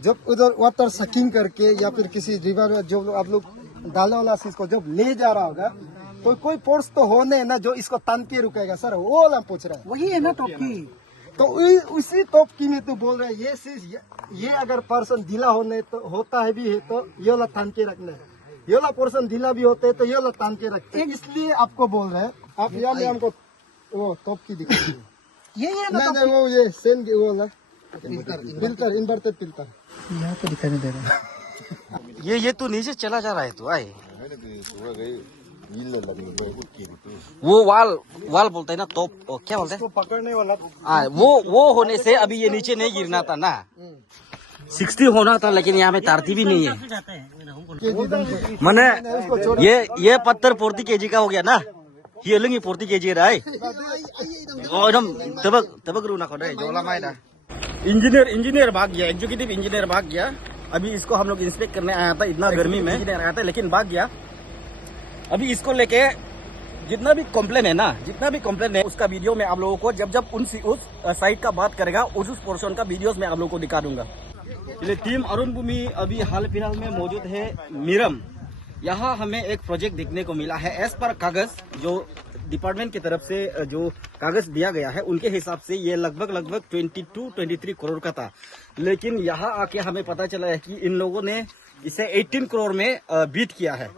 जब उधर water sucking करके या फिर किसी रिवर में जो आप लोग डालने वाला चीज को जब ले जा रहा होगा तो कोई फोर्स तो होने ना जो इसको तान के रुकेगा सर, वो हम पूछ रहे हैं। वही है ना टोपकी। तो उसी टोपकी में तो बोल रहे हैं ये चीज, ये अगर पर्सन ढीला होने तो होता है भी है तो ये वाला तान के रखना है, ये वाला पर्सन ढीला भी होते है तो ये वाला तान के रखते हैं। इसलिए आपको बोल रहे हैं आप यहाँ में हमको वो टोपकी दिखाइए। ये वो ये सेन वो वाला फिल्टर, इन्वर्टेड फिल्टर यहाँ पे दिखाई नहीं दे रहा। ये तो नीचे चला जा रहा है। तो आए वो वाल बोलते हैं ना, तो क्या बोलते हैं, पकड़ने वाला। वो होने से अभी ये नीचे नहीं गिरना था ना, 60 होना था, लेकिन यहाँ में तारती भी नहीं है। मैंने ये पत्थर 40 kg का हो गया ना, ये लंगी 40 kg रहा है। एकदम तबक रूना खोदा है जोला मायना। इंजीनियर भाग गया, एग्जीक्यूटिव इंजीनियर भाग गया। अभी इसको हम लोग इंस्पेक्ट करने आया था, इतना गर्मी में इंजीनियर आया था लेकिन भाग गया। अभी इसको लेके जितना भी कंप्लेन है उसका वीडियो में आप लोगों को जब उस साइड का बात करेगा उस पोर्शन का वीडियोस में आप लोगों को दिखा दूंगा। टीम अरुण भूमि अभी हाल फिलहाल में मौजूद है मीरम। यहाँ हमें एक प्रोजेक्ट देखने को मिला है। एज पर कागज जो डिपार्टमेंट की तरफ से जो कागज दिया गया है उनके हिसाब से ये लगभग 22-23 करोड़ का था, लेकिन यहाँ आके हमें पता चला है कि इन लोगों ने इसे 18 करोड़ में बीट किया है,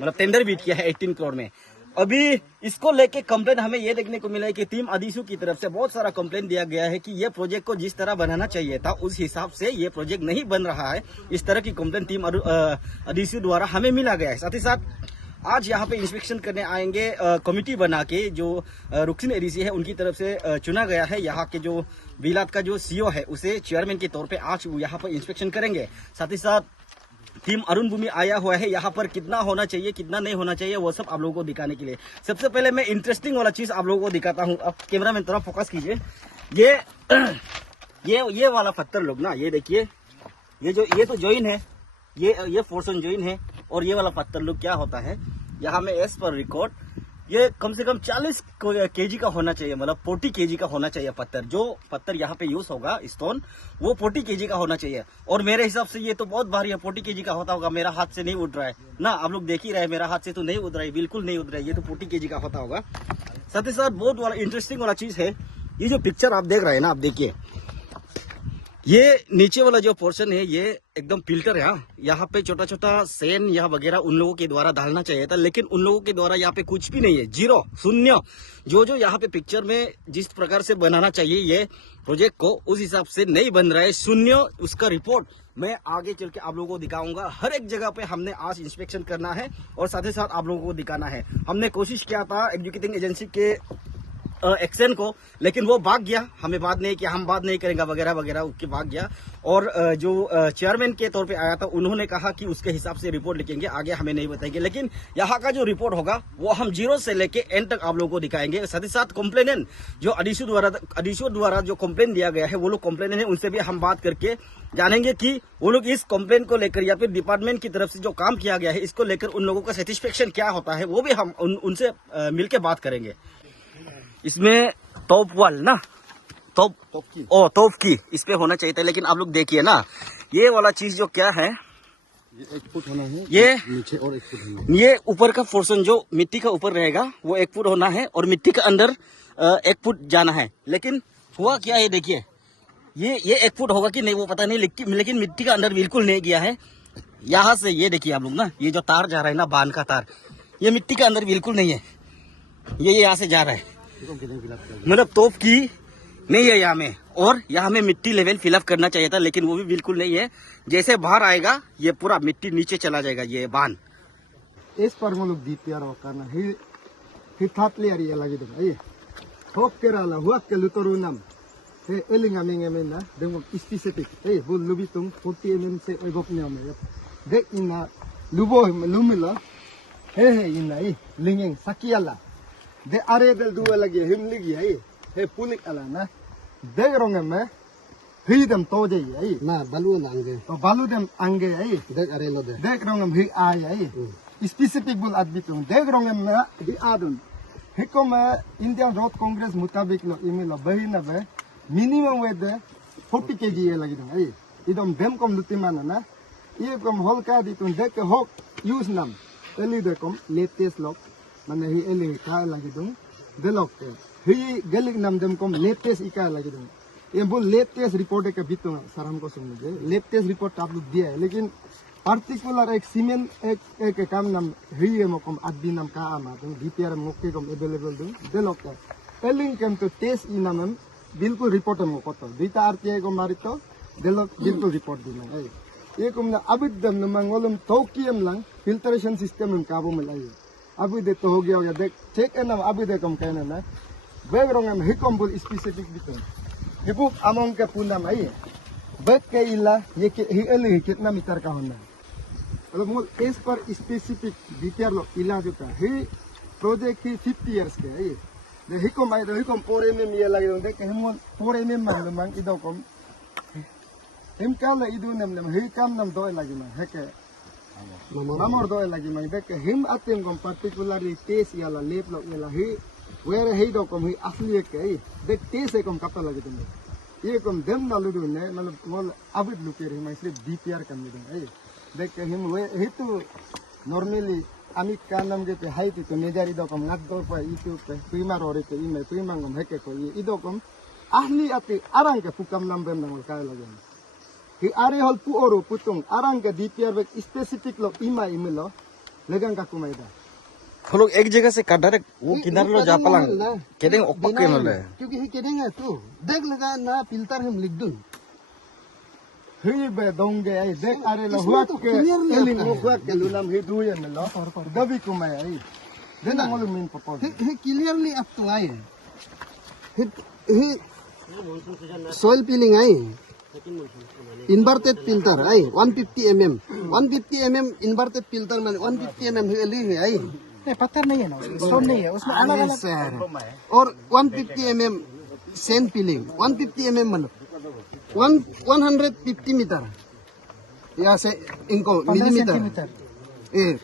मतलब टेंडर बीट किया है 18 करोड़ में। अभी इसको लेके कंप्लेन हमें ये देखने को मिला है कि टीम अदीसू की तरफ से बहुत सारा कंप्लेन दिया गया है कि ये प्रोजेक्ट को जिस तरह बनाना चाहिए था उस हिसाब से ये प्रोजेक्ट नहीं बन रहा है। इस तरह की कंप्लेन टीम अदीसू द्वारा हमें मिला गया है। साथ ही साथ आज यहाँ पे इंस्पेक्शन करने आएंगे कमिटी बना के जो रुकसिन एडीसी है उनकी तरफ से चुना गया है। यहाँ के जो बिलात का जो सीईओ है उसे चेयरमैन के तौर पे आज यहाँ पर इंस्पेक्शन करेंगे। साथ ही साथ टीम अरुण भूमि आया हुआ है, यहाँ पर कितना होना चाहिए कितना नहीं होना चाहिए वो सब आप लोगों को दिखाने के लिए। सबसे पहले मैं इंटरेस्टिंग वाला चीज आप लोगों को दिखाता हूँ। अब कैमरा मैन तरफ फोकस कीजिए। ये वाला पत्थर लोग ना, ये देखिए, ये तो जॉइन है, ये पोर्शन जॉइन है। और ये वाला पत्थर लोग क्या होता है, यहाँ में एज पर रिकॉर्ड ये कम से कम 40 kg का होना चाहिए, मतलब 40 kg का होना चाहिए पत्थर। जो पत्थर यहाँ पे यूज होगा स्टोन, वो 40 kg का होना चाहिए। और मेरे हिसाब से ये तो बहुत भारी है, 40 kg का होता होगा। मेरा हाथ से नहीं उड़ रहा है ना, आप लोग देख ही रहे हैं, मेरा हाथ से तो नहीं उड़ रहा है, बिल्कुल नहीं उड़ रहा है। ये तो 40 kg का होता होगा। साथ ही साथ बहुत वाला इंटरेस्टिंग वाला चीज है, ये जो पिक्चर आप देख रहे हैं ना, आप देखिए, ये नीचे वाला जो पोर्शन है ये एकदम फिल्टर है। यहाँ पे छोटा छोटा सेन या वगैरह उन लोगों के द्वारा डालना चाहिए था, लेकिन उन लोगों के द्वारा यहाँ पे कुछ भी नहीं है, जीरो, शून्य। जो यहाँ पे पिक्चर में जिस प्रकार से बनाना चाहिए ये प्रोजेक्ट को उस हिसाब से नहीं बन रहा है, शून्य। उसका रिपोर्ट मैं आगे चल के आप लोगों को दिखाऊंगा। हर एक जगह पे हमने आज इंस्पेक्शन करना है और साथ ही साथ आप लोगों को दिखाना है। हमने कोशिश किया था एग्जीक्यूटिव एजेंसी के एक्शन को, लेकिन वो भाग गया, हमें बात नहीं किया, हम बात नहीं करेंगे वगैरह वगैरह, उसके भाग गया। और जो चेयरमैन के तौर पे आया था उन्होंने कहा कि उसके हिसाब से रिपोर्ट लिखेंगे, आगे हमें नहीं बताएंगे। लेकिन यहाँ का जो रिपोर्ट होगा वो हम जीरो से लेके एंड तक आप लोगों को दिखाएंगे। साथ ही साथ कंप्लेनेंट जो अदीसू द्वारा जो कंप्लेन दिया गया है वो लोग कंप्लेनेंट है, उनसे भी हम बात करके जानेंगे कि वो लोग इस कंप्लेन को लेकर या फिर डिपार्टमेंट की तरफ से जो काम किया गया है इसको लेकर उन लोगों का सेटिस्फेक्शन क्या होता है, वो भी हम उनसे मिलकर बात करेंगे। इसमें टॉप वाल ना, टॉप की इस पे होना चाहिए था, लेकिन आप लोग देखिए ना, ये वाला चीज जो क्या है, ये 1 फुट होना है, ये नीचे और 1 फुट होना है। ये ऊपर का पोर्शन जो मिट्टी का ऊपर रहेगा वो 1 फुट होना है और मिट्टी के अंदर 1 फुट जाना है। लेकिन हुआ क्या है, देखिए, ये 1 फुट होगा कि नहीं वो पता नहीं, लेकिन मिट्टी का अंदर बिल्कुल नहीं गया है। यहाँ से ये देखिए आप लोग ना, ये जो तार जा रहा है ना, बांध का तार, ये मिट्टी के अंदर बिल्कुल नहीं है, ये यहाँ से जा रहा है, मतलब तोप की नहीं है यहाँ में। और यहाँ में मिट्टी लेवल फिलअप करना चाहिए था, लेकिन वो भी बिल्कुल नहीं है। जैसे बाहर आएगा ये पूरा मिट्टी नीचे चला जाएगा, ये बांध। इस पर वो लोग दीप यार करना है, हिथात ले यार लगी दम ए ठोक के रहा हुआ के लुतरू नाम ए एलिंगा मेंगे में ना देखो स्पेसिफिक ए वो लुबी तुम 40 mm से एगोप ने में देख इना लुबो लुमिला हे इना ए leaning सकियाला they are del dua lagi him lagi ai he pulik ala na de ronge me hidam to jai ai ना बालू अंगे to balu dem ange ai देख अरे लो दे de ronge hi ai ai specific bul adbitung de ronge me hi adun hekom Indian Road Congress mutabik lo email lo bahina be minimum with 40 kg lagi dong ai idom dem kom lutimana na ye kom hol ka di tun dek hok use nam eli de kom latest lok mane hi eli ka lagi dung delok hi galik nam dem kom latest ika lagi dung ये वो latest report है कभी तो sir हमको सुन लीजिए latest report आप लोग दिया है लेकिन पार्टिकुलर एक सीमेंट एक काम नाम हुई है मोकम आदमी नाम का आमा तुम डीपीआर मोके कम अवेलेबल दूं दे लोग का एलिंग कम तो टेस्ट इ नाम बिल्कुल रिपोर्ट है मोको तो दीता आरटीआई को मारी तो दे लोग बिल्कुल रिपोर्ट दी ना ये कम ना अभी दम न मंगोलम तोकियम लंग फिल्ट्रेशन सिस्टम में काबू में लाई अभी दे तो हो गया देख चेक है ना अभी दे कम कहना ना बैकग्राउंड में हिकम बुल स्पेसिफिक भी तो हिबुक अमोंग के पुना में बैक के इला ये ही एली कितना मीटर का होना मतलब मोल इस पर स्पेसिफिक डिटेल लो इला जो का ही प्रोजेक्ट ही 50 इयर्स के है दे हिकम आई दे हिकम 4 mm ये लगे दे के हम 4 mm mang इदो कम हिम काल इदु नम ही काम नम दो लगी में है के मामर दो लगी में दे के हिम आतेम कम पर्टिकुलरली टेस्ट याला लेप लो याला ही वेर हे दो कम ही असली के दे टेस्ट कम कपा लगे तुम ये कम देम ना लुडू ने मतलब मोल अबिट लुके रे मैं सिर्फ डीपीआर कर दे ए देख के हम वे हे तो नॉर्मली अमित का नाम के पे हाई तो नेजारी दो कम नाक दो पे यूट्यूब पे प्रीमार और के इमे प्रीमांगम है के को ये इदो कम ahli ati arang ke pukam nam bem nang kai lagi hi are hol pu oro putung arang ke dpr bek specific lo ima imelo legang ka kumaida हम लोग एक जगह से डायरेक्ट वो किनारे लो जा पलंग केडिंग ओपक के मले क्योंकि ही केडिंग है तू देख लगा ना फिल्टर हम लिख दूं hi be dongge ai dek are lo huak ke elin huak ke lunam hi duye melo dabi kumai ai den ngol min popon he clearly up to ai he soil peeling ai inverted filter ai 150 mm 150 mm inverted filter माने 150 mm ही Eli है आई पत्थर नहीं है ना stone नहीं है उसमें अलग अलग सर और 150 mm सैंड पीलिंग 150 mm मतलब 150 मीटर यहाँ से इनको मिलीमीटर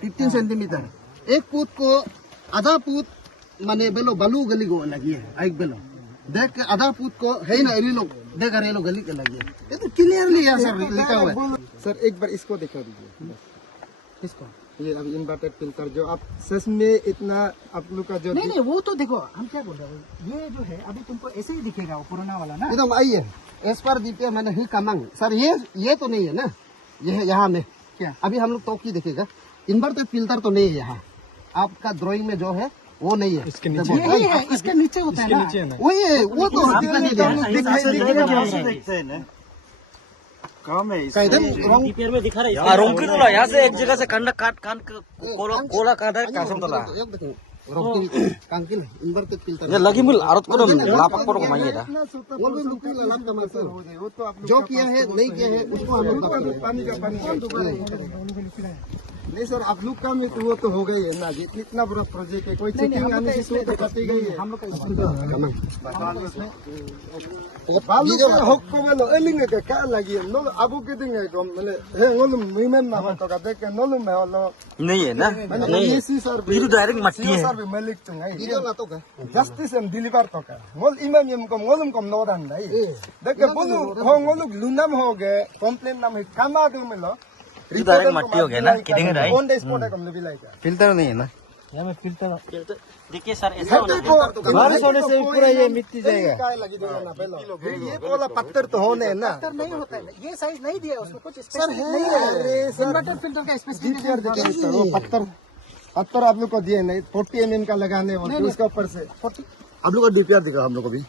15 सेंटीमीटर एक फुट को आधा फुट माने बेलो बालू गली को लगी है एक बेलो देख आधा फुट को है ना एरी लोग देख रहे लोग गली के लगी है ये तो क्लियरली है सर लिखा हुआ है सर एक बार इसको दिखा दीजिए इसको ये अभी इन्वर्टेड फिल्टर जो आप सच में इतना आप लोग का जो नहीं नहीं वो तो देखो हम क्या बोल रहे हैं ये जो है अभी तुमको ऐसे ही दिखेगा वो पुराना वाला ना एकदम आइए एस पर दीपिया मैंने ही कमांग सर ये तो नहीं है ना ये है यहाँ में क्या अभी हम लोग तो की देखेगा इन्वर्टेड फिल्टर तो नहीं है यहाँ आपका ड्राइंग में जो है वो नहीं है ये नहीं है इसके नीचे होता है ना वही है वो तो देखते हैं ना काम है डीपीआर में दिखा रहा है रोंकी तो यहाँ से एक जगह से कंडा काट कोला काट है कासम तो ला कांकिल इन्वर्टेड फिल्टर ये लगी मिल आरत को लापक पर को माइए दा वो भी लुक अलग का मतलब जो किया है नहीं किया है उसको हम लोग बताएंगे पानी का नहीं सर आप लोग का में तो वो तो हो गई है ना जी इतना बड़ा प्रोजेक्ट है कोई चेकिंग आने की सूरत तो कटी गई है हम लोग बालू का हक को बोलो एलिंग के क्या लगी है नो अबू के दिन है को मतलब है ngolum मीमेन ना तो का देख के ngolum है लो नहीं है ना नहीं ये सी सर ये तो डायरेक्ट मट्टी है सर भी मलिक तुम है वीडियो ला तो का जस्टिस एंड डिलीवर तो का ngol imam yem को ngolum को नो रन नहीं देख के बोलो हो ngolum लुनम हो गए कंप्लेंट नाम है कामा दो मिलो डायरेक्ट मट्टी हो गया ना kidding right on the spot है कम भी लाइक फिल्टर नहीं है ना यहाँ में फिल्टर देखिए सर ऐसा बारिश होने से पूरा ये मिट्टी जाएगा ये वाला पत्थर तो होने है ना पत्थर नहीं होता है ये साइज नहीं दिया उसमें कुछ सर है इन्वर्टेड फिल्टर का स्पेसिफिकेशन वो पत्थर आप लोग को दिए नहीं 40 mm का लगाने वाले उसके ऊपर से आप लोग का डीपीआर दिखा हम लोग को भी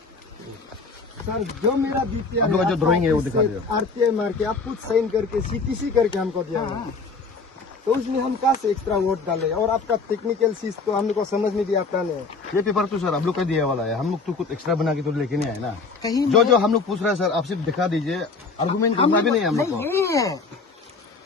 सर जो मेरा डीपीआर आप लोग का जो ड्राइंग है वो दिखा दो आरटीआई मार के आप कुछ साइन करके सीटीसी करके हमको दिया है तो उसमें हम कहाँ से एक्स्ट्रा वोट डाले और आपका टेक्निकल चीज तो हम लोग को समझ में भी आता नहीं ये पेपर तो सर हम लोग का दिया वाला है हम लोग तो कुछ एक्स्ट्रा बना के तो लेके नहीं आए ना कहीं जो हम लोग पूछ रहे हैं सर आप सिर्फ दिखा दीजिए आर्गुमेंट करना भी नहीं है हम लोग को यही है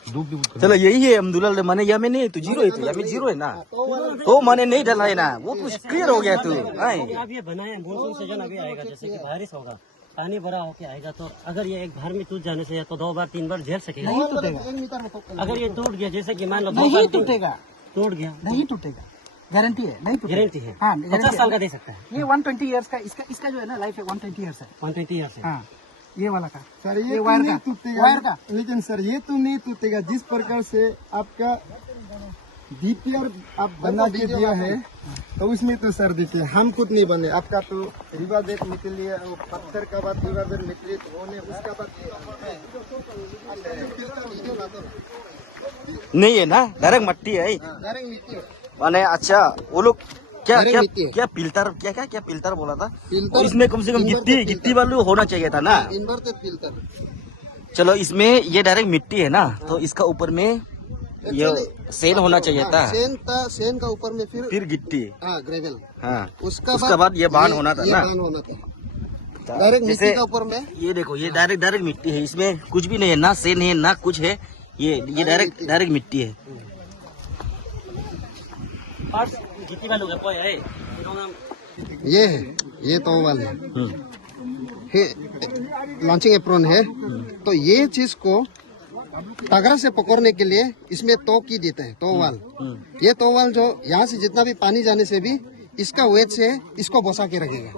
चलो यही है अब्दुल्ला माने या में नहीं तो जीरो है तो या में जीरो है ना तो माने नहीं डला है ना वो तो क्लियर हो गया तू अब ये बनाए मानसून सीजन अभी आएगा जैसे कि बारिश होगा पानी भरा होके आएगा तो अगर ये एक बार में टूट जाने से या तो 2 बार 3 बार झेल सकेगा नहीं टूटेगा अगर ये टूट गया जैसे कि मान लो नहीं टूटेगा टूट गया नहीं टूटेगा गारंटी है नहीं टूटेगा गारंटी है हाँ 50 साल का दे सकता है ये 120 इयर्स का इसका जो है ना लाइफ है 120 इयर्स है 120 ईयर से हाँ ये वाला का सर ये तो वायर नहीं का टूटेगा, वायर का लेकिन सर ये तो नहीं टूटेगा। जिस प्रकार से आपका डीपीआर आप बना के दिया है, तो उसमें तो सर देखिए हम खुद नहीं बने, आपका तो रिवर बेड निकली है, वो पत्थर का बाद रिवर बेड निकली, तो होने उसका बाद नहीं है ना, डायरेक्ट मट्टी है। डायरेक्ट मिट्टी है। माने अच्छा वो लोग क्या डायरेक्ट क्या मिट्टी है। क्या फिल्टर क्या फिल्टर बोला था? फिल्टर और इसमें कम से कम गिट्टी inverted गिट्टी वालू होना चाहिए था ना। Inverted filter. चलो इसमें ये डायरेक्ट मिट्टी है ना, तो इसका ऊपर में ये सेन होना चाहिए था, सेन का ऊपर में फिर गिट्टी। हाँ ग्रेवल। हाँ उसका बाद ये बांध होना था ये ना। बांध होना था। डायरेक्ट जैसे मिट्टी का ऊपर में ये देखो, ये डायरेक्ट मिट्टी है, इसमें कुछ भी नहीं है, ना सेन है ना कुछ है, ये डायरेक्ट मिट्टी है। ये है, ये तो वाल है, लॉन्चिंग एप्रोन है। तो ये चीज को तगड़ा से पकड़ने के लिए इसमें तो की देते हैं, तो वाल। ये तो वाल जो यहाँ से जितना भी पानी जाने से भी इसका वेट से इसको बसा के रखेगा।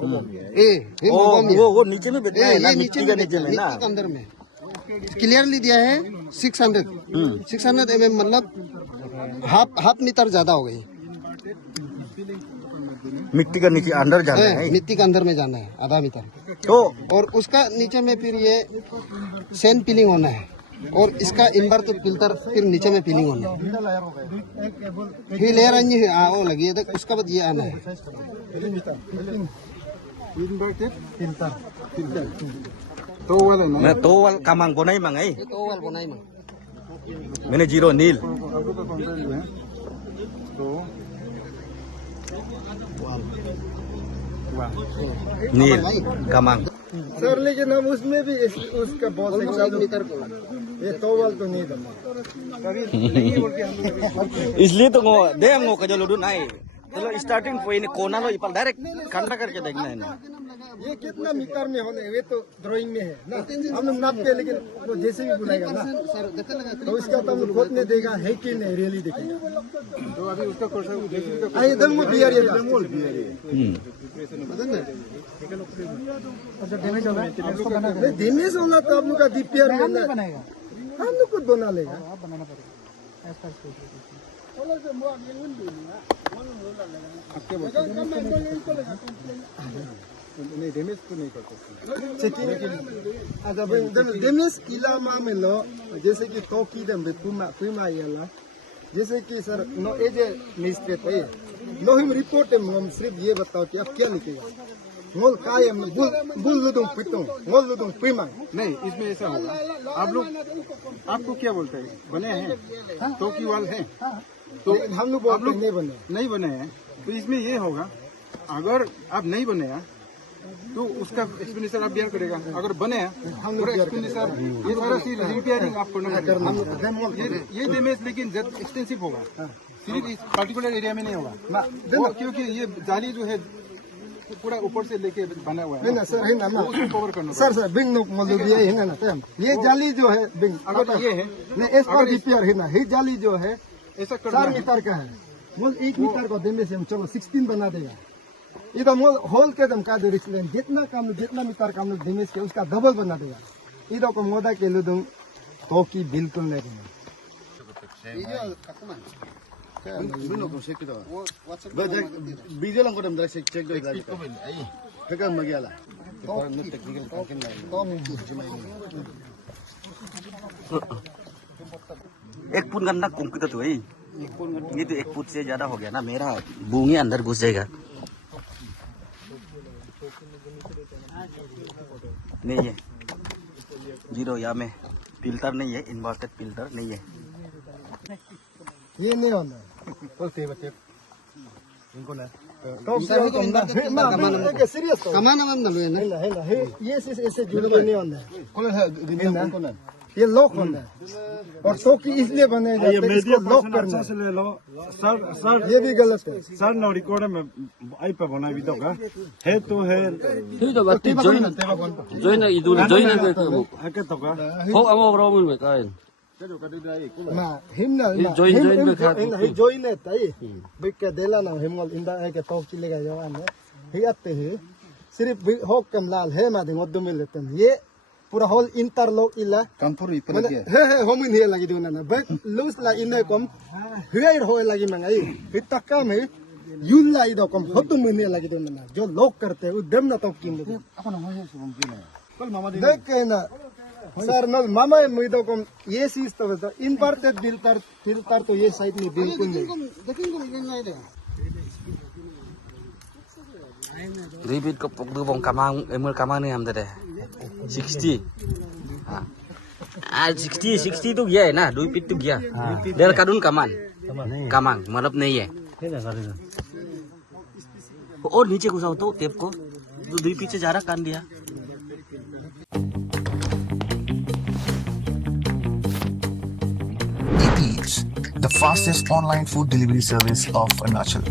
वो नीचे में बैठना है ना, ये मिट्टी के नीचे में ना। मिट्टी के अंदर में क्लियरली दिया है 600 mm, मतलब हाफ मीटर ज्यादा हो गई। मिट्टी का नीचे अंदर जाना है, मिट्टी के अंदर में जाना है आधा मीटर। तो और उसका नीचे में फिर ये सैंड पिलिंग होना है, और इसका इन्वर्टर फिल्टर फिर नीचे में पिलिंग होना है। फिर लेयर आनी है, वो लगी है, तो उसका बाद ये आना है। मैं तो वाल कामांग बोनाई मांगाई, ये तो वाल बनाई ना। मैंने जीरो नील नील कामांग। सर लेकिन हम उसमें भी उसका बहुत ऑलमोस्ट 1 मीटर को ये तोवाल तो नहीं दमा। इसलिए तो दे हम का जो लुडू नहीं। चलो स्टार्टिंग पॉइंट कोना लो इपल डायरेक्ट खंडा करके देखना है ना। ये कितना मीटर में होने, ये तो ड्राइंग में है ना, हम लोग नाप के, लेकिन वो जैसे भी बुलाएगा ना, सर देखने लगा तो उसका तो हम लोग खोदने देगा है कि नहीं, रियली देखेगा। तो अभी उसका आइए दंगो बिहार ये डैमेज होगा उसको बना नहीं देने से होला तो आप लोग का डीपीआर हम में नहीं बनाएगा, हम लोग खुद बना लेगा। आप बनाना पड़ेगा एज पर नहीं डैमेज तो नहीं कर सकते। अच्छा भाई डैमेज किला में लो, जैसे कि तो की दम बे पुमा याला, जैसे कि sir no as a magistrate है, नो हिम रिपोर्ट है, हम सिर्फ ये बताओ कि आप क्या लिखेगा। मोल कायम बुल लुदुम पिटो मोल लुदुम पिमा। नहीं, इसमें ऐसा होगा। आप लोग आपको क्या बोलते हैं, बने हैं तो की वाल है, तो हम लोग आप लोग नहीं बने, नहीं बने हैं, तो इसमें ये होगा, अगर आप नहीं बने हैं तो उसका एक्सपेंडिचर आप बियर करेगा, अगर बने हैं हम लोग एक्सपेंडिचर ये सारा चीज रिपेयरिंग आप करना पड़ेगा। ये डैमेज लेकिन एक्सटेंसिव होगा, सिर्फ इस पर्टिकुलर एरिया में नहीं होगा, क्योंकि ये जाली जो है पूरा ऊपर से लेके बना हुआ है ना सर, है ना उसको कवर करना सर सर बिंग नो मोल दिया है ना टाइम, ये जाली जो है बिंग अगर ये है नहीं एस पर डीपीआर है ना, ये जाली जो है ऐसा 4 करना है। मीटर का है, मोल 1 मीटर को देने से हम चलो 16 बना देगा। ये तो मोल होल के दम का दे रिस्लेन जितना मीटर का हम लोग देने से उसका डबल बना देगा। इधर को मोदा के लुदुम तो की बिल्कुल नहीं बना। Video lang ko dam direct check do exact. Kaya magyala. एक फुट गंदा कंक्रीट तो है, ये तो 1 फुट से ज्यादा हो गया ना, मेरा बूंगे अंदर घुस जाएगा। नहीं है जीरो, या में फिल्टर नहीं है, इन्वर्टेड फिल्टर नहीं है। ये नहीं होना Okay, बच्चे इनको ना तो सीरियस तो कमान नाम ना लो ना। है ना ये ऐसे जुड़ के नहीं होना कौन है दिन कौन है ये लॉक होना है, और तो की इसलिए बने जाते हैं इसको लॉक करना है। ले लो सर सर ये भी गलत है। सर नो रिकॉर्ड में आई पे बना भी दोगा है तो है Itu berarti join idul join itu kamu. आके तो का Kok kamu berapa menit kain? ना हिमना join पे खा ही join है ताई बिक के देला ना हिमल इंदा है के तो की लेगा जवान है ही आते हैं सिर्फ होक कम लाल है मादिंग ओदो में लेते हैं। ये पूरा whole interlock ila. Kampur ipala Mana dia. he homin he lagi dun na. Back loose la inne kom. Here ho lagi mangai. Hitta kam he. Yul la ido kom hotum min he lagi dun na. जो लोग करते हैं वो दम ना तो किन दे. देख के ना सर नल मामा मुइदो को ये चीज तो बता इनवर्टेड फिल्टर तो ये साइड में बिल्कुल नहीं Ribit ko pagdo bong kamang emul kamang ni hamda deh. 60. Ah 60 तो गया है ना 2 फीट तो गया डेल kadun kaman kamang मतलब नहीं है और नीचे घुसाओ तो टेप को 2 फीट से जा रहा कान दिया Eats, the fastest online food delivery service of Arunachal.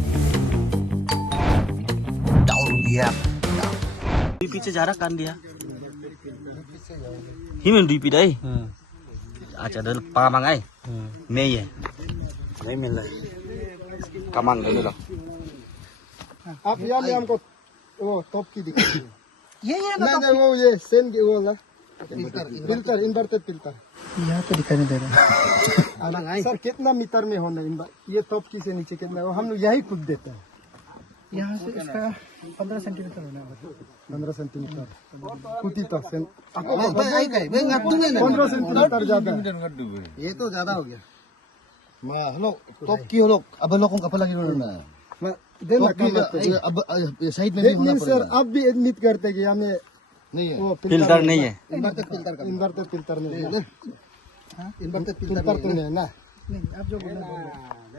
Download the app now. 2 feet से जा रहा कान दिया ही में 2 फीट है अच्छा डेल पामang ai नहीं है नहीं मिल रहा है kamang dulu dah आप यहाँ में हमको वो टॉप की दिखाई ये नहीं वो ये सेन की वो ना फिल्टर इन्वर्टेड फिल्टर यहाँ तो दिखाई नहीं दे रहा सर कितना मीटर में होना ये टॉप की से नीचे कितना हम लोग यही खुद देते हैं यहाँ से इसका 15 सेंटीमीटर होना है 15 सेंटीमीटर कुटी तक से 15 सेंटीमीटर ज्यादा ये तो ज्यादा हो गया मैं हेलो टॉप की हेलो अब लोगों का पता लगी ना देना अब साइड में भी होना सर पड़ेगा आप भी एडमिट करते कि हमें नहीं है वो फिल्टर नहीं है इन्वर्टेड फिल्टर का इन्वर्टेड फिल्टर नहीं है इन्वर्टेड फिल्टर तो नहीं है ना नहीं आप जो बोल रहे हैं बोल लो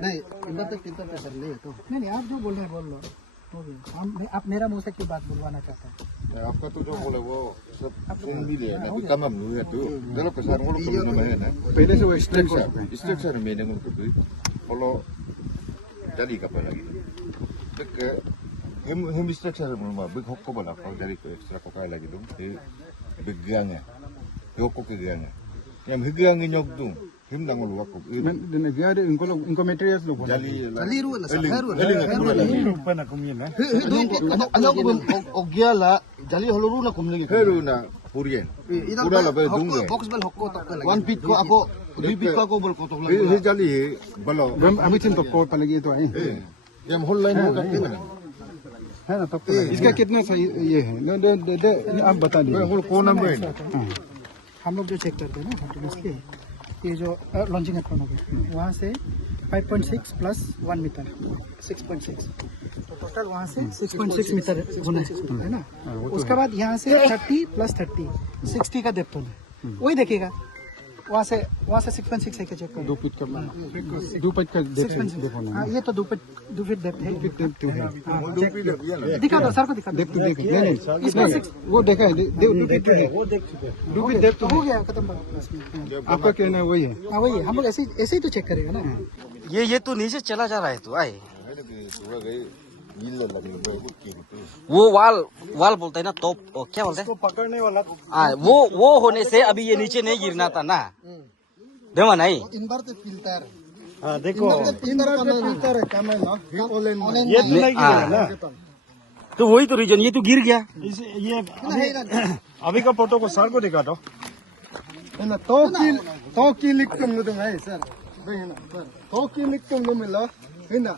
नहीं इन्वर्टेड फिल्टर का सर नहीं है तो नहीं आप जो बोल रहे हैं बोल लो वो भी आप मेरा मुंह से क्यों बात बुलवाना चाहते हैं आपका तो जो बोले वो सब सुन भी लिया ना कि कम हम हुए तो जरा प्रसार वो लोग कम नहीं है ना पहले से वो स्ट्रक्चर में नहीं उनको तो kalau jadi kapal lagi dek hem structure rumah big hokko bala kalau jadi ke extra kokai lagi dong begangnya hokko ke gangnya yang hegangnya nyok dong hem dang lu wakko dan negara inko materials lo jali ru na sa lupa na kumien na ano ko ogyala jali holuru na kumlingi heru na purien pura la be dung box bal hokko to 1 feet ko ako 2 feet ko ako bal ko to he jali balo अभी चिंता तो coat लगी तो है yang whole line होगा कितना है ना तब इसका कितना सही ये है आप बता दीजिए whole corner में हम लोग जो चेक करते हैं ना कंटिन्यूसली ये जो लॉन्चिंग एट हो गया वहाँ से 5.6 प्लस 1 मीटर 6.6 तो टोटल वहाँ से 6.6 मीटर होना है ना उसके बाद यहाँ से 30 प्लस 30 60 का डेप्थ होना वही देखिएगा वहाँ से 6.6 है क्या चेक करो 2 फीट का 2 फीट का डेप्थ होना हाँ ये तो 2 फीट डेप्थ है दिखा दो सर को दिखा दो नहीं इसमें वो देखा है 2 फीट है वो देख चुके हैं 2 फीट डेप्थ हो गया खत्म आपका कहना है वही है हाँ वही है हम लोग ऐसे ही तो चेक करेगा ना ये तो नीचे चला जा रहा है तो आए वो वाल बोलते हैं ना टॉप क्या बोलते हैं पकड़ने वाला वो होने से अभी ये नीचे नहीं गिरना था ना देवा नहीं इन्वर्टेड फिल्टर हाँ देखो फिल्टर है काम है ना ये तो नहीं गिरेगा ना तो वही तो रीजन ये तो गिर गया ये अभी का फोटो को सर को दिखा दो है ना तो की लिख तुम लोग है सर है ना सर तो की लिख तुम लोग मिलो है ना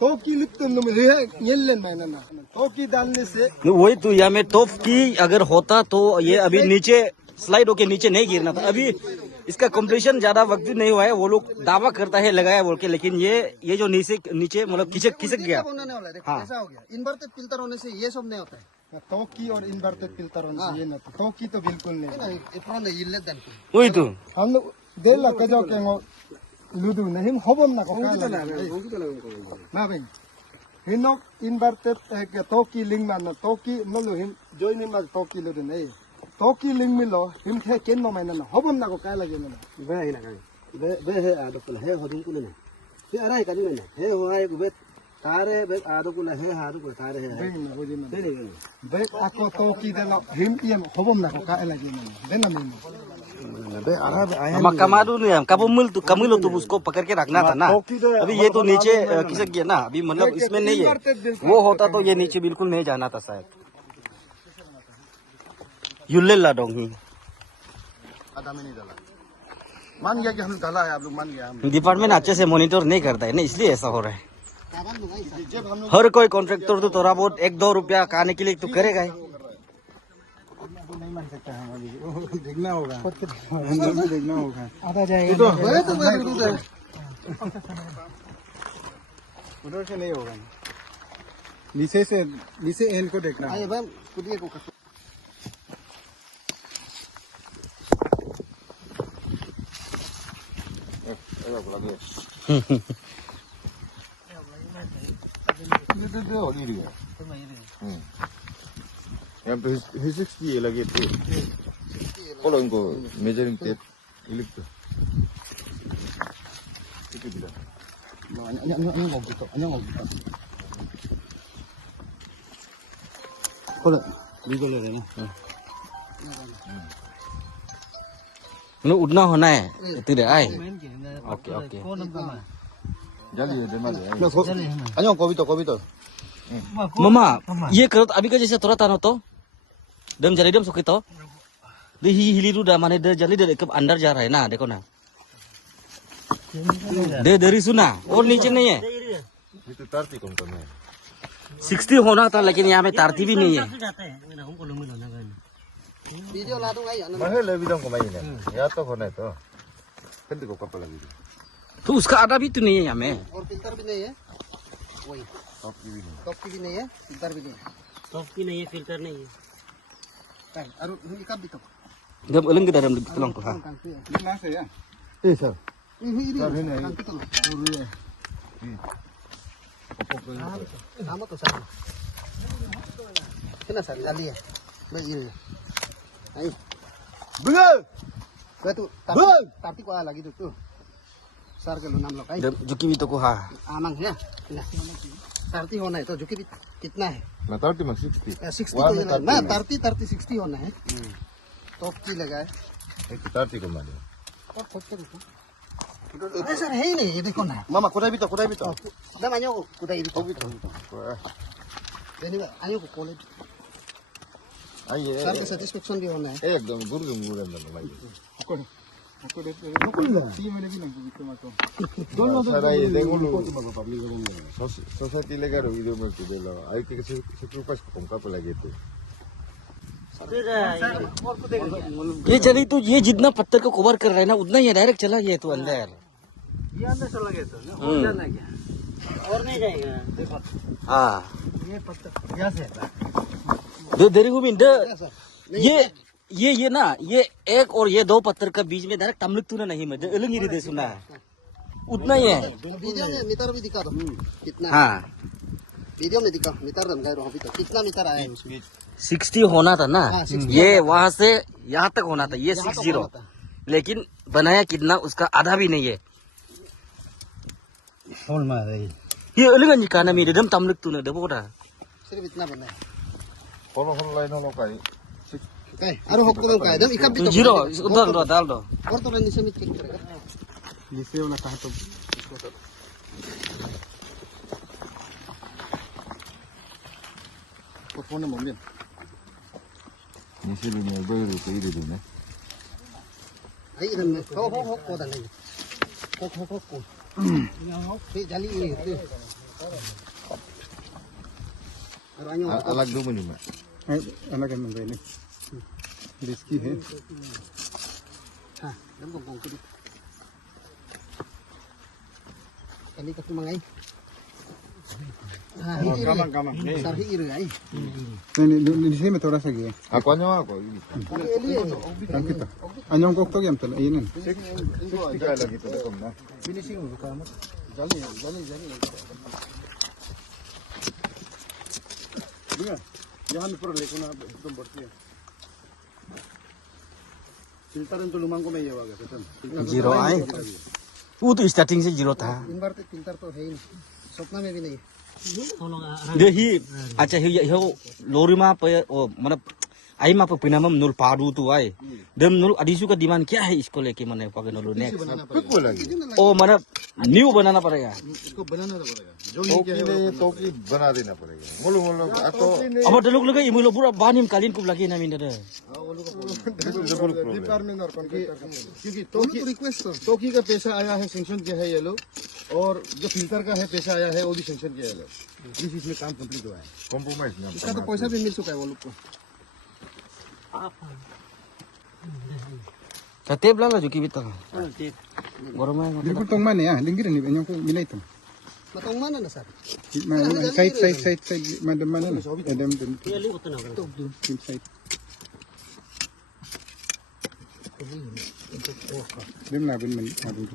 तो की लिख तुम लोग मिले ये लेना है ना तो की डालने से वही तो या में टॉप की अगर होता तो ये अभी नीचे स्लाइड होके नीचे नहीं गिरना था अभी इसका कंप्लीशन ज्यादा वक्त नहीं हुआ है वो लोग दावा करता है लगाया बोल के लेकिन ये जो नीचे मतलब खिसक गया हाँ ऐसा हो गया इन्वर्टेड फिल्टर होने से ये सब नहीं होता है तो की और इन्वर्टेड फिल्टर होने से ये ना तो की तो बिल्कुल नहीं वही तो हम लोग दे ला कजो के लुदू नहीं होबम ना को ना भाई हिनो इन्वर्टेड के तो की लिंक ना तो की नलो हिम जॉइन इन तो की लुदू नहीं तो की लिंक मिलो हिम थे केन नो मैंने ना होबम ना को काय लगे ना बे ही ना बे है आदो कुल है होदुम कुल ना ते अराय का नहीं है होय बे तारे बे आदो कुल है हादो कुल तारे है बे ना बुझी ना बे आको तो की देना हिम ये होबम ना को काय लगे ना देना नहीं कमाडू नहीं कमिलो तो उसको पकड़ के रखना था ना अभी ये तो नीचे खिसक गया ना अभी मतलब इसमें नहीं है वो होता तो ये नीचे बिल्कुल नहीं जाना था शायद युल्ले लाडोंगी आधा में नहीं डाला। मान गया कि हम डाला है, आप लोग मान गया हम। डिपार्टमेंट अच्छे से मॉनिटर नहीं करता है ना, इसलिए ऐसा हो रहा है। जब हम लोग हर कोई कॉन्ट्रैक्टर तो थोड़ा बहुत 1-2 रुपया खाने के लिए तो करेगा ही। नहीं मान सकता है, अभी देखना होगा, अंदर में देखना होगा। आधा जाएगा उधर से नहीं होगा, नीचे एंड को देखना है। Yang tu H60 lagi tu. Kalau engkau measuring tape, ilik tu. Itu bila. 안녕 거기서. बोलो लीगल है ना। उड़ना होना है इतने आए। Okay okay. Jadi dia mana? 안녕 거기도. मम्मा ये करो तो अभी का जैसे थोड़ा तानो तो दम जली दम सुखी तो दे हिली रू दा माने दे जली दे कब अंदर जा रहा है ना, देखो ना दे दरी सुना और नीचे नहीं है। Itu tarti kau kami. 60 होना था लेकिन यहाँ पे तारती भी नहीं है। वीडियो ला दूंगा यार। Mahal lebih dong kau main ni. Ya tu kau naik tu. Kan tu kau kapal lagi. तो उसका आधा भी तो नहीं है यहाँ में। और फिल्टर भी नहीं है, वही Top TV ni. टॉप की भी नहीं है, फिल्टर भी नहीं है। टॉप की नहीं है, फिल्टर नहीं है। और इकब भी तो जब अलग के दारम तलंग को हाँ। Mana saya? 예, 사. Sama tuh sama. Kena sari kali ya. Begini. Ayo. Betul. Gua tuh tapi kok lagi tuh. Sar ke lu 6 लोग आई। जब जुकी भी तो को हाँ। आमंग है ना। तारती होना है तो जो कि कितना है? Nah tarti mak 60. 60 तो ये ना तारती 60 होना है। टॉप की लगाए। Itu tarti kau mana? और खोद के देखो। अरे सर है ही नहीं, ये देखो ना। मामा कुदाई भी तो दम आयो को कुदाई भी तो। देनी आयो को कॉलेज। Aye. सर के सैटिस्फैक्शन भी होना है। Ekdom gurung dah mai. Aku dah 3 minit ni nak bikin macam. Sarai dengulu. Society legal video में तो दे लो। आई के sacrifice kau kapal lagi tu. ये चली तो ये जितना पत्थर को कवर कर रहा है ना उतना ये डायरेक्ट चला गया तो अंदर। ये अंदर चला गया तो और जाना क्या? और नहीं जाएगा। हाँ ये पत्थर यहाँ से देरी को भी ये ना ये एक और ये 2 पत्थर का बीच में डायरेक्ट तमलुक तूने नहीं मैं अलग ही दे सुना है उतना ही है। वीडियो में मीटर भी दिखा दो कितना। हाँ वीडियो में दिखा मीटर रंगा रहो अभी तो कितना मीटर आया है उसमें? 60 होना था ना, हाँ, 60 ये वहां से यहाँ तक होना था, ये 60 लेकिन बनाया कितना उसका आधा भी नहीं है। ये अलग निकाना मेरे दम तमलुक तूने दे बोला सिर्फ इतना बना है। Kalau lain orang kai. अरे होको में का एकदम इकब भी तो जीरो उधर दो डाल दो। और तो नीचे में चेक करेगा। नीचे वाला कहा तो फोन में Ni sini ni baru tu ini tu ni. आई इधर में हो को दा नहीं हो ये जाली ये और आयो Alag dulu ni mak. अलग है मंदिर नहीं, रिस्की है। हां दम को बोल के कली का तुम आई हां गामा सर ही रे आई नहीं नीचे में थोड़ा सा गया। Aku anyo aku ini. Kan kita anyong kok to game tu ini 3 lagi tu dekom na. Finishing होगा मत जाली यहाँ में पूरा लेको ना एकदम बढ़ती है। फिल्टर तो लुमांग को में ये वाला फिल्टर जीरो आए वो तो स्टार्टिंग से जीरो था। इन बार तो फिल्टर तो है ही नहीं, सपना में भी नहीं। यही अच्छा ये लोरी में मतलब आई मा पिनामम नुल पाडू तो आई दम नुल अदिसु का डिमांड क्या है इसको लेके मने पके नुल नेक्स्ट कुछ लगी ओ मतलब न्यू बनाना पड़ेगा इसको बनाना तो पड़ेगा जो टोकी बना देना पड़ेगा मोलो मोलो तो अब तो लोग लगे इमुलो पूरा बानिम कालीन कुब लगी ना मिनट डिपार्टमेंट और क्योंकि टोकी का पैसा आया है, सेंक्शन किया है ये लोग, और जो फिल्टर का है पैसा आया है वो भी सेंक्शन किया है लोग, जिस इसमें काम कंप्लीट हुआ है। कॉम्प्रोमाइज ना इसका तो पैसा भी मिल चुका है वो लोग को। टेप ला जो की बिता गरम है Diri pun tong mana ya? Lingkir ni banyak pun milai tu. Matong mana na sir? Side madam mana na? Adam tu. ये लिंक होता ना होगा Tim side. Dem na bin madam tu.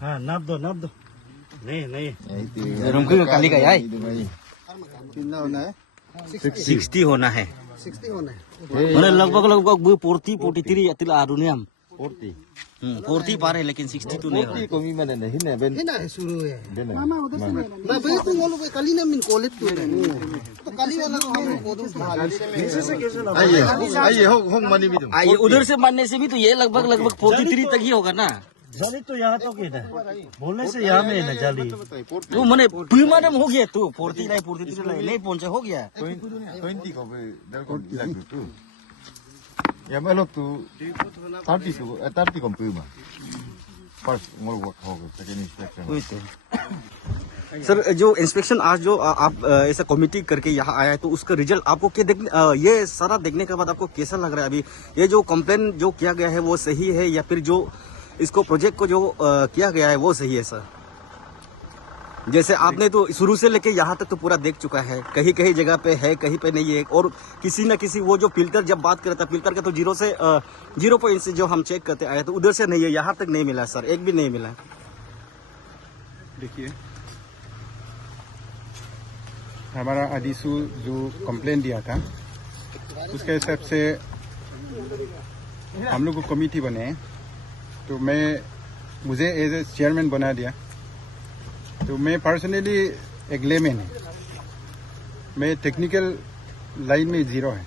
हाँ नाप दो नहीं नहीं रूम का काली का यार कितना होना है? 60 होना है 60 होना है। मैंने लगभग वो 43 अतिल आरुनियम 40 40 पा रहे लेकिन 60 तो नहीं 40 kung ima na hinna ben है ना शुरू है। ben ना भाई तुम वो लोग कली ना मिन कॉलेज तो कली वाला तो हम लोग aye hong mani bidum ये उधर से मानने से भी तो ये लगभग 43 तक ही होगा ना जाली तो यहाँ तो है ना बोलने से यहाँ में है ना जाली तो मैंने प्रीमाडम हो गया तू 43 नहीं पहुंचे हो गया 20 ko be dal ko lag tu ya melok tu 30 tu 30 ko puma first ngol work ho second inspection वही तो सर जो इंस्पेक्शन आज जो आप ऐसा कमेटी करके यहाँ आया है तो उसका रिजल्ट आपको क्या देखने ये सारा देखने के बाद आपको कैसा लग रहा है? अभी ये जो कंप्लेन जो किया गया है वो सही है या फिर जो इसको प्रोजेक्ट को जो किया गया है वो सही है सर? जैसे आपने तो शुरू से लेके यहाँ तक तो पूरा देख चुका है, कहीं कहीं जगह पे है कहीं पे नहीं है, और किसी न किसी वो जो फिल्टर जब बात करता फिल्टर का तो 0 पॉइंट से जो हम चेक करते आए तो उधर से नहीं है, यहाँ तक नहीं मिला सर, एक भी नहीं मिला। देखिए हमारा आदिसु जो कंप्लेन दिया था उसके हिसाब से हम लोग को कमेटी बने, तो मुझे एज ए चेयरमैन बना दिया। तो मैं पर्सनली एक लेमैन है, मैं टेक्निकल लाइन में जीरो है।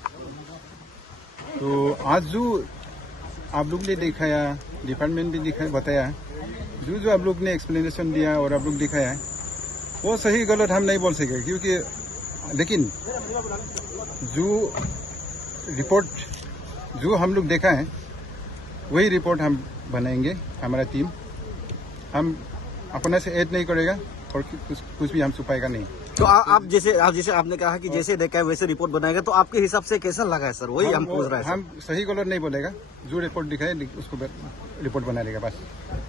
तो आज जो आप लोग ने दिखाया, डिपार्टमेंट भी बताया, जो आप लोग ने एक्सप्लेनेशन दिया और आप लोग दिखाया है वो सही गलत हम नहीं बोल सके, क्योंकि लेकिन जो रिपोर्ट जो हम लोग देखा है वही रिपोर्ट हम बनाएंगे। हमारा टीम हम अपने से ऐड नहीं करेगा और कुछ भी हम छुपाएगा नहीं। तो आप जैसे आपने कहा कि जैसे देखा है वैसे रिपोर्ट बनाएगा, तो आपके हिसाब से कैसा लगा है सर? वही हम पूछ रहे हैं। हम सही गलत नहीं बोलेगा, जो रिपोर्ट दिखाए उसको रिपोर्ट बना लेगा बस।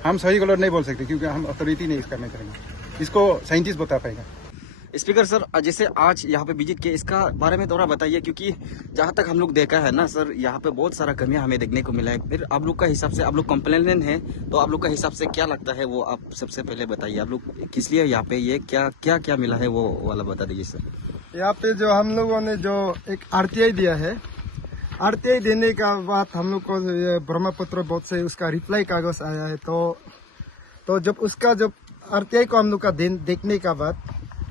हम सही गलत नहीं बोल सकते क्योंकि हम अथॉरिटी नहीं इसका में करेंगे, इसको साइंटिस्ट बता पाएगा। स्पीकर सर, जैसे आज यहाँ पे विजिट किए, इसका बारे में थोड़ा बताइए, क्योंकि जहाँ तक हम लोग देखा है ना सर, यहाँ पे बहुत सारा कमियां हमें देखने को मिला है। फिर आप लोग का हिसाब से, आप लोग कंप्लेनेंट हैं, तो आप लोग का हिसाब से क्या लगता है वो आप सबसे पहले बताइए। आप लोग किस लिए यहाँ पे, ये क्या मिला है वो वाला बता दीजिए सर। यहाँ पे जो हम लोगों ने जो एक RTI दिया है, RTI देने का बाद हम लोग को ब्रह्मपुत्र बोर्ड से उसका रिप्लाई कागज आया है। तो जब उसका जब RTI को हम लोग का देखने का बाद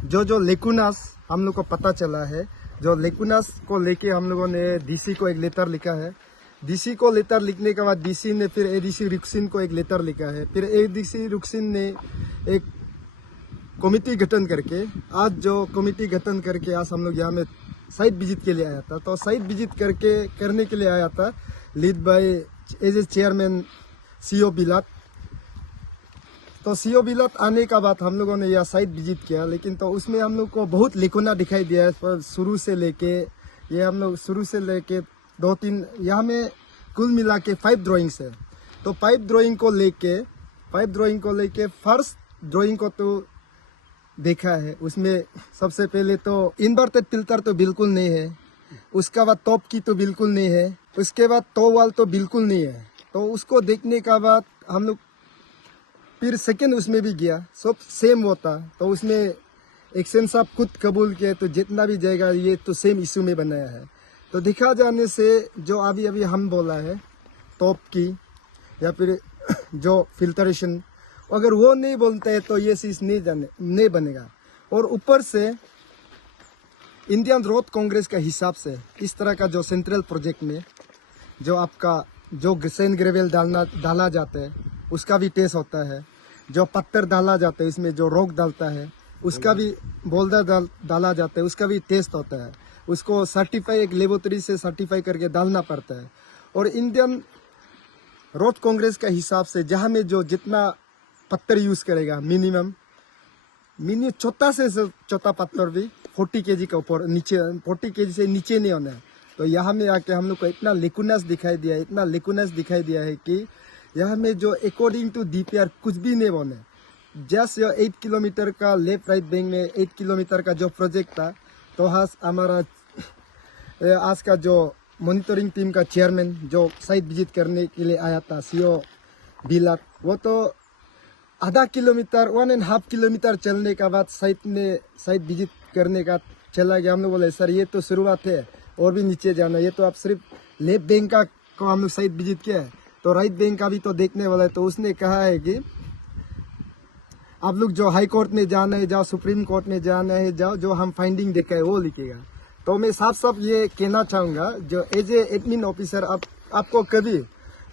जो लेकुनास हम लोग को पता चला है, जो लेकुनास को लेके हम लोगों ने DC को एक लेटर लिखा है। DC को लेटर लिखने के बाद DC ने फिर ADC रुक्सिन को एक लेटर लिखा है। फिर ADC रुक्सिन ने एक कमेटी गठन करके, आज जो कमेटी गठन करके आज हम लोग यहाँ में साइट विजिट के लिए आया था। तो साइट विजिट करने के लिए आया था, lead by as a chairman CO बिलाट। तो CO बिलाट आने का बाद हम लोगों ने यह साइट विजिट किया, लेकिन तो उसमें हम लोग को बहुत लेकुना दिखाई दिया है। पर शुरू से लेके 2-3 यहाँ में कुल मिला के 5 ड्राइंग्स है। तो 5 ड्राइंग को लेके फर्स्ट ड्राइंग को तो देखा है, उसमें सबसे पहले तो इन्वर्टेड फिल्टर तो बिल्कुल नहीं है, उसके बाद टॉप की तो बिल्कुल नहीं है, उसके बाद टॉप वाल तो बिल्कुल नहीं है। तो उसको देखने का बाद हम लोग फिर सेकेंड उसमें भी गया, सब सेम होता। तो उसमें एक्शन साहब खुद कबूल किए, तो जितना भी जाएगा ये तो सेम इशू में बनाया है। तो देखा जाने से जो अभी हम बोला है टॉप की या फिर जो फिल्टरेशन, अगर वो नहीं बोलते हैं तो ये चीज नहीं बनेगा। और ऊपर से इंडियन रोड कांग्रेस का हिसाब से इस तरह का जो सेंट्रल प्रोजेक्ट में जो आपका जो सैंड ग्रेवल डाला जाता है उसका भी टेस्ट होता है, जो पत्थर डाला जाता है इसमें जो रॉक डालता है उसका भी बोल्डर डाला जाता है उसका भी टेस्ट होता है। उसको सर्टिफाई एक लेबोरेटरी से सर्टिफाई करके डालना पड़ता है। और इंडियन रोड कांग्रेस का हिसाब से जहाँ में जो जितना पत्थर यूज करेगा मिनिमम छोटा से छोटा पत्थर भी 40 kg का ऊपर नीचे 40 kg से नीचे नहीं होना है। तो यहाँ में आके हम लोग को इतना लेकुनेस दिखाई दिया है कि यहाँ में जो अकॉर्डिंग टू DPR कुछ भी नहीं बने। जस्ट 8 किलोमीटर का लेफ्ट राइट बैंक में 8 किलोमीटर का जो प्रोजेक्ट था, तो हमारा आज का जो मॉनिटरिंग टीम का चेयरमैन जो साइट विजिट करने के लिए आया था CO बिलाट, वो तो आधा किलोमीटर 1.5 किलोमीटर चलने का बाद साइट विजिट करने का चला गया। हम लोग बोले सर ये तो शुरुआत है और भी नीचे जाना, ये तो आप सिर्फ लेफ्ट बैंक का को हम लोग साइट विजिट किया है तो राइट बैंक का भी तो देखने वाला है। तो उसने कहा है कि आप लोग जो हाई कोर्ट में जाना है जाओ, सुप्रीम कोर्ट में जाना है जाओ, जो हम फाइंडिंग देखा है वो लिखेगा। तो मैं साफ ये कहना चाहूँगा जो एज ए एडमिन ऑफिसर आपको कभी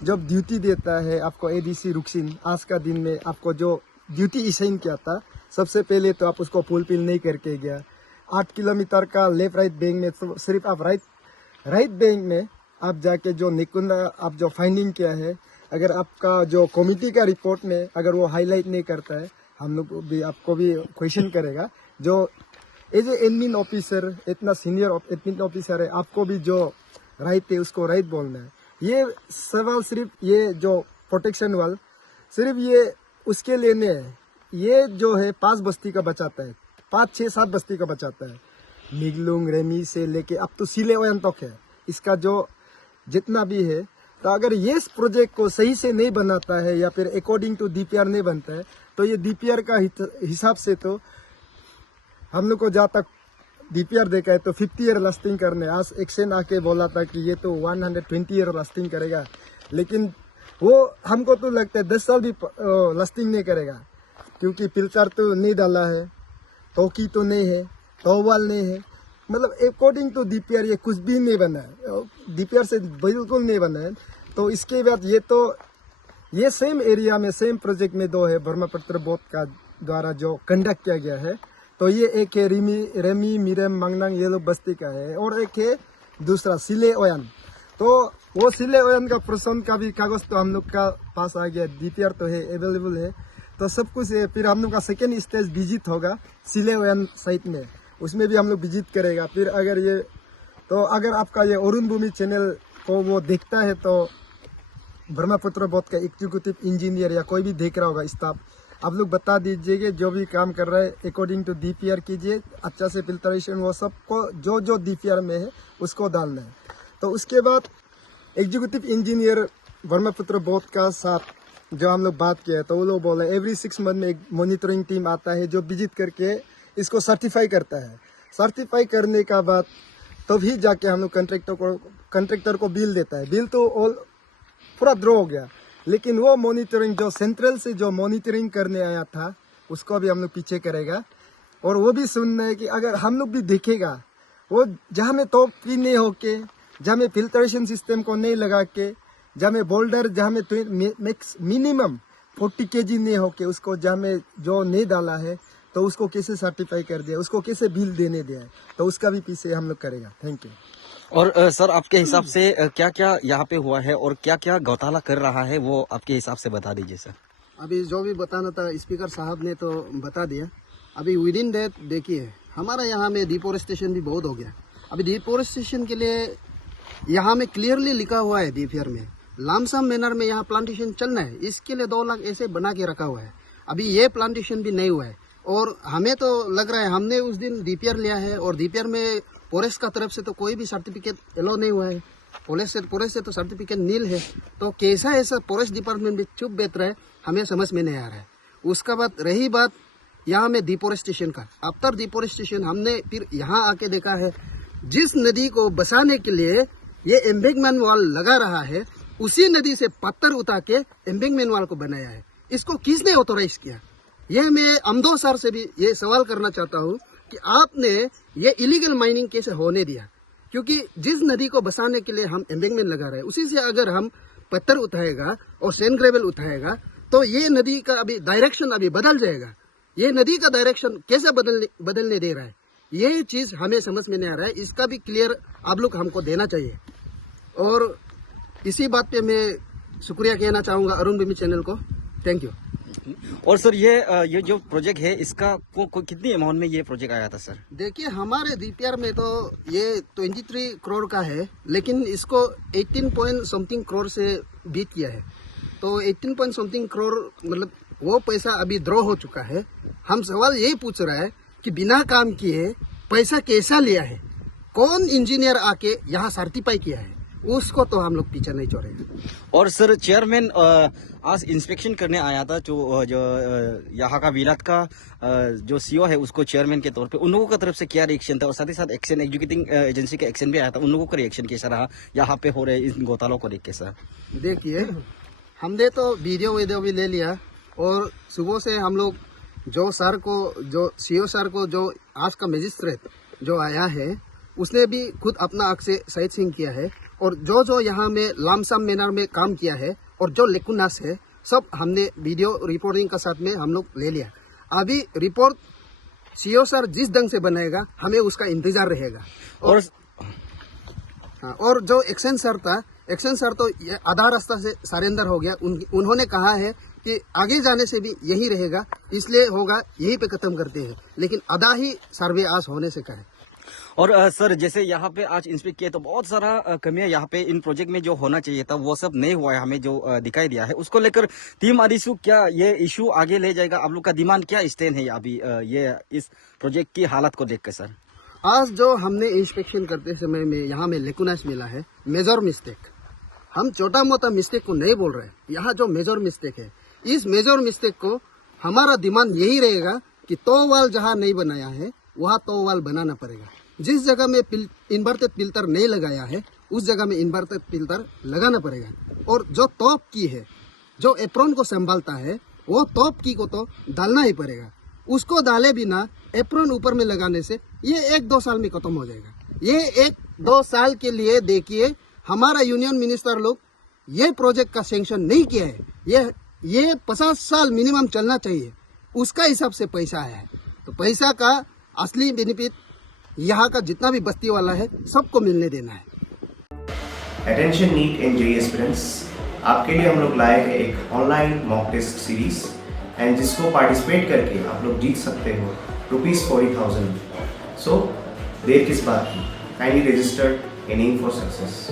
जब ड्यूटी देता है आपको ADC रुकसिन आज का दिन में आपको जो ड्यूटी असाइन किया था, सबसे पहले तो आप उसको फुलफिल नहीं करके गया। 8 किलोमीटर का लेफ्ट राइट बैंक में तो सिर्फ आप राइट बैंक में आप जाके जो निकुंदा आप जो फाइंडिंग किया है, अगर आपका जो कमेटी का रिपोर्ट में अगर वो हाईलाइट नहीं करता है, हम लोग भी आपको भी क्वेश्चन करेगा। जो एज ए एडमिन ऑफिसर इतना सीनियर एडमिन ऑफिसर है, आपको भी जो राइट है उसको राइट बोलना है। ये सवाल सिर्फ ये जो प्रोटेक्शन वाल सिर्फ ये उसके लिए नहीं है, ये जो है 5 बस्ती का बचाता है, 5, 6, 7 बस्ती का बचाता है। मिगलुंग रेमी से लेके अब तो सिले ओयन तक है, इसका जो जितना भी है। तो अगर ये इस प्रोजेक्ट को सही से नहीं बनाता है या फिर अकॉर्डिंग टू DPR नहीं बनता है, तो ये DPR का हिसाब से तो हम लोग को जहाँ तक DPR देखा है तो 50 ईयर लास्टिंग करने, आज एक्शन आके बोला था कि ये तो 120 ईयर लास्टिंग करेगा, लेकिन वो हमको तो लगता है 10 साल भी लास्टिंग नहीं करेगा, क्योंकि फिल्टर तो नहीं डाला है, टोकी तो नहीं है, टॉवल नहीं है, मतलब अकॉर्डिंग टू DPR ये कुछ भी नहीं बना है, DPR से बिल्कुल नहीं बना है। तो इसके बाद ये सेम एरिया में सेम प्रोजेक्ट में 2 है ब्रह्मपुत्र बोर्ड का द्वारा जो कंडक्ट किया गया है। तो ये एक है रेमी मिरेम मंगनांग ये लोग बस्ती का है, और एक है दूसरा सिले ओयन। तो वो सिले ओयन का प्रश्न का भी कागज तो हम लोग का पास आ गया, DPR तो है, अवेलेबल है, तो सब कुछ है। फिर हम लोग का सेकेंड स्टेज विजिट होगा सिले ओयन साइट में, उसमें भी हम लोग विजिट करेगा। फिर अगर आपका ये अरुण भूमि चैनल को वो देखता है तो ब्रह्मपुत्र बोर्ड का एग्जीक्यूटिव इंजीनियर या कोई भी देख रहा होगा स्टाफ, आप लोग बता दीजिएगा जो भी काम कर रहा है अकॉर्डिंग टू DPR कीजिए, अच्छा से फिल्ट्रेशन वो सबको जो DPR में है उसको डालना है। तो उसके बाद एग्जीक्यूटिव इंजीनियर ब्रह्मपुत्र बोर्ड का साथ जो हम लोग बात किया है, तो वो लोग बोले एवरी 6 मंथ में एक मॉनिटरिंग टीम आता है जो विजिट करके इसको सर्टिफाई करता है। सर्टिफाई करने का बाद तभी जाके हम लोग कंट्रैक्टर को बिल देता है। बिल तो पूरा ड्रॉ हो गया, लेकिन वो मॉनिटरिंग जो सेंट्रल से जो मॉनिटरिंग करने आया था उसको भी हम लोग पीछे करेगा। और वो भी सुनना है कि अगर हम लोग भी देखेगा वो जहाँ में टॉप भी नहीं होके, जहाँ में फिल्ट्रेशन सिस्टम को नहीं लगा के, जहाँ में बोल्डर जहाँ में मिनिमम 40 kg नहीं होके उसको जहाँ में जो नहीं डाला है तो उसको कैसे सर्टिफाई कर दिया, उसको कैसे बिल देने दिया है, तो उसका भी पीछे हम लोग करेगा। Thank you. और सर आपके हिसाब से क्या क्या यहाँ पे हुआ है और क्या क्या घोटाला कर रहा है वो आपके हिसाब से बता दीजिए सर। अभी जो भी बताना था स्पीकर साहब ने तो बता दिया। अभी विद इन दैट देखिए हमारा यहाँ में डिफोरेस्टेशन भी बहुत हो गया। अभी डिफोरेस्टेशन के लिए यहाँ में क्लियरली लिखा हुआ है DPR में लामसम मैनर में यहाँ प्लांटेशन चलना है, इसके लिए 2 लाख ऐसे बना के रखा हुआ है। अभी ये प्लांटेशन भी नहीं हुआ है और हमें तो लग रहा है हमने उस दिन DPR लिया है और DPR में फॉरेस्ट का तरफ से तो कोई भी सर्टिफिकेट अलाउ नहीं हुआ है, फॉरेस्ट से तो सर्टिफिकेट नील है। तो कैसा ऐसा फॉरेस्ट डिपार्टमेंट भी चुप बैठ रहा है, हमें समझ में नहीं आ रहा है। उसका बाद रही बात यहाँ में डिफोरेस्टेशन का, आफ्टर डिफोरेस्टेशन हमने फिर यहाँ आके देखा है जिस नदी को बसाने के लिए ये एम्बैंकमेंट वाल लगा रहा है उसी नदी से पत्थर उठा के एम्बैंकमेंट वाल को बनाया है। इसको किसने ऑथोराइज किया? ये मैं अमदो सर से भी ये सवाल करना चाहता हूँ कि आपने ये इलीगल माइनिंग कैसे होने दिया? क्योंकि जिस नदी को बसाने के लिए हम एम्बैंकमेंट लगा रहे हैं, उसी से अगर हम पत्थर उठाएगा और सैंड ग्रेवल उठाएगा तो ये नदी का अभी डायरेक्शन अभी बदल जाएगा। ये नदी का डायरेक्शन कैसे बदलने दे रहा है, ये चीज हमें समझ में नहीं आ रहा है। इसका भी क्लियर आप लोग हमको देना चाहिए। और इसी बात पे मैं शुक्रिया कहना चाहूंगा अरुण बिमी चैनल को। Thank you. और सर ये जो प्रोजेक्ट है इसका कितनी अमाउंट में ये प्रोजेक्ट आया था सर? देखिए हमारे DPR में तो ये 23 करोड़ का है, लेकिन इसको 18 पॉइंट समथिंग करोड़ से बीट किया है। तो 18 पॉइंट समथिंग करोड़ मतलब वो पैसा अभी ड्रॉ हो चुका है। हम सवाल यही पूछ रहा है कि बिना काम किए पैसा कैसा लिया है, कौन इंजीनियर आके यहाँ सर्टिफाई किया है, उसको तो हम लोग पीछे नहीं छोड़ेंगे। और सर चेयरमैन आज इंस्पेक्शन करने आया था, जो यहाँ का विलायत का जो CEO है उसको चेयरमैन के तौर पे, उन लोगों की तरफ से क्या रिएक्शन था? और साथ ही साथ एक्शन एग्जीक्यूटिंग एजेंसी का एक्शन भी आया था, उन लोगों का रिएक्शन कैसा रहा यहाँ पे हो रहे इन घोटालों को देख के सर? देखिए हमने तो वीडियो भी ले लिया और सुबह से हम लोग जो CEO सर को जो आज का मजिस्ट्रेट जो आया है उसने भी खुद अपना आँख से साइट सीइंग किया है। और जो यहाँ में लामसम मैनर में काम किया है और जो लेकुनास है सब हमने वीडियो रिपोर्टिंग का साथ में हम लोग ले लिया। अभी रिपोर्ट CEO सर जिस ढंग से बनाएगा हमें उसका इंतजार रहेगा। और जो एक्शन सर तो आधा रास्ता से सरेंडर हो गया। उन्होंने कहा है कि आगे जाने से भी यही रहेगा, इसलिए होगा यहीं पे खत्म करते हैं, लेकिन आधा ही सर्वे आज होने से कहा है। और सर जैसे यहाँ पे आज इंस्पेक्ट किया तो बहुत सारा कमियां यहाँ पे इन प्रोजेक्ट में जो होना चाहिए था वो सब नहीं हुआ है, हमें जो दिखाई दिया है। उसको लेकर टीम आदिशु क्या ये इशू आगे ले जाएगा? आप लोग का डिमांड क्या स्टैंड है अभी ये इस प्रोजेक्ट की हालत को देख कर सर? आज जो हमने इंस्पेक्शन करते समय में यहाँ में लेकुनास मिला है, मेजर मिस्टेक, हम छोटा मोटा मिस्टेक को नहीं बोल रहे, यहाँ जो मेजर मिस्टेक है, इस मेजर मिस्टेक को हमारा डिमांड यही रहेगा कि तोवाल जहाँ नहीं बनाया है वहाँ तोवाल बनाना पड़ेगा। जिस जगह में इन्वर्टेड फिल्टर नहीं लगाया है उस जगह में इन्वर्टेड फिल्टर लगाना पड़ेगा। और जो टॉप की है, जो एप्रोन को संभालता है, वो टॉप की को तो डालना ही पड़ेगा। उसको डाले बिना एप्रोन ऊपर में लगाने से ये 1-2 साल में खत्म हो जाएगा। ये 1-2 साल के लिए देखिए हमारा यूनियन मिनिस्टर लोग ये प्रोजेक्ट का सैंक्शन नहीं किया है। ये 50 साल मिनिमम चलना चाहिए, उसका हिसाब से पैसा आया है। तो पैसा का असली बेनिफिट यहाँ का जितना भी बस्ती वाला है सबको मिलने देना है। Attention NEET and JEE aspirants, आपके लिए हम लोग लाए हैं एक online mock test series and जिसको पार्टिसिपेट करके आप लोग जीत सकते हो ₹40,000। सो देर किस बात की, काइंडली रजिस्टर्ड एनिंग फॉर सक्सेस।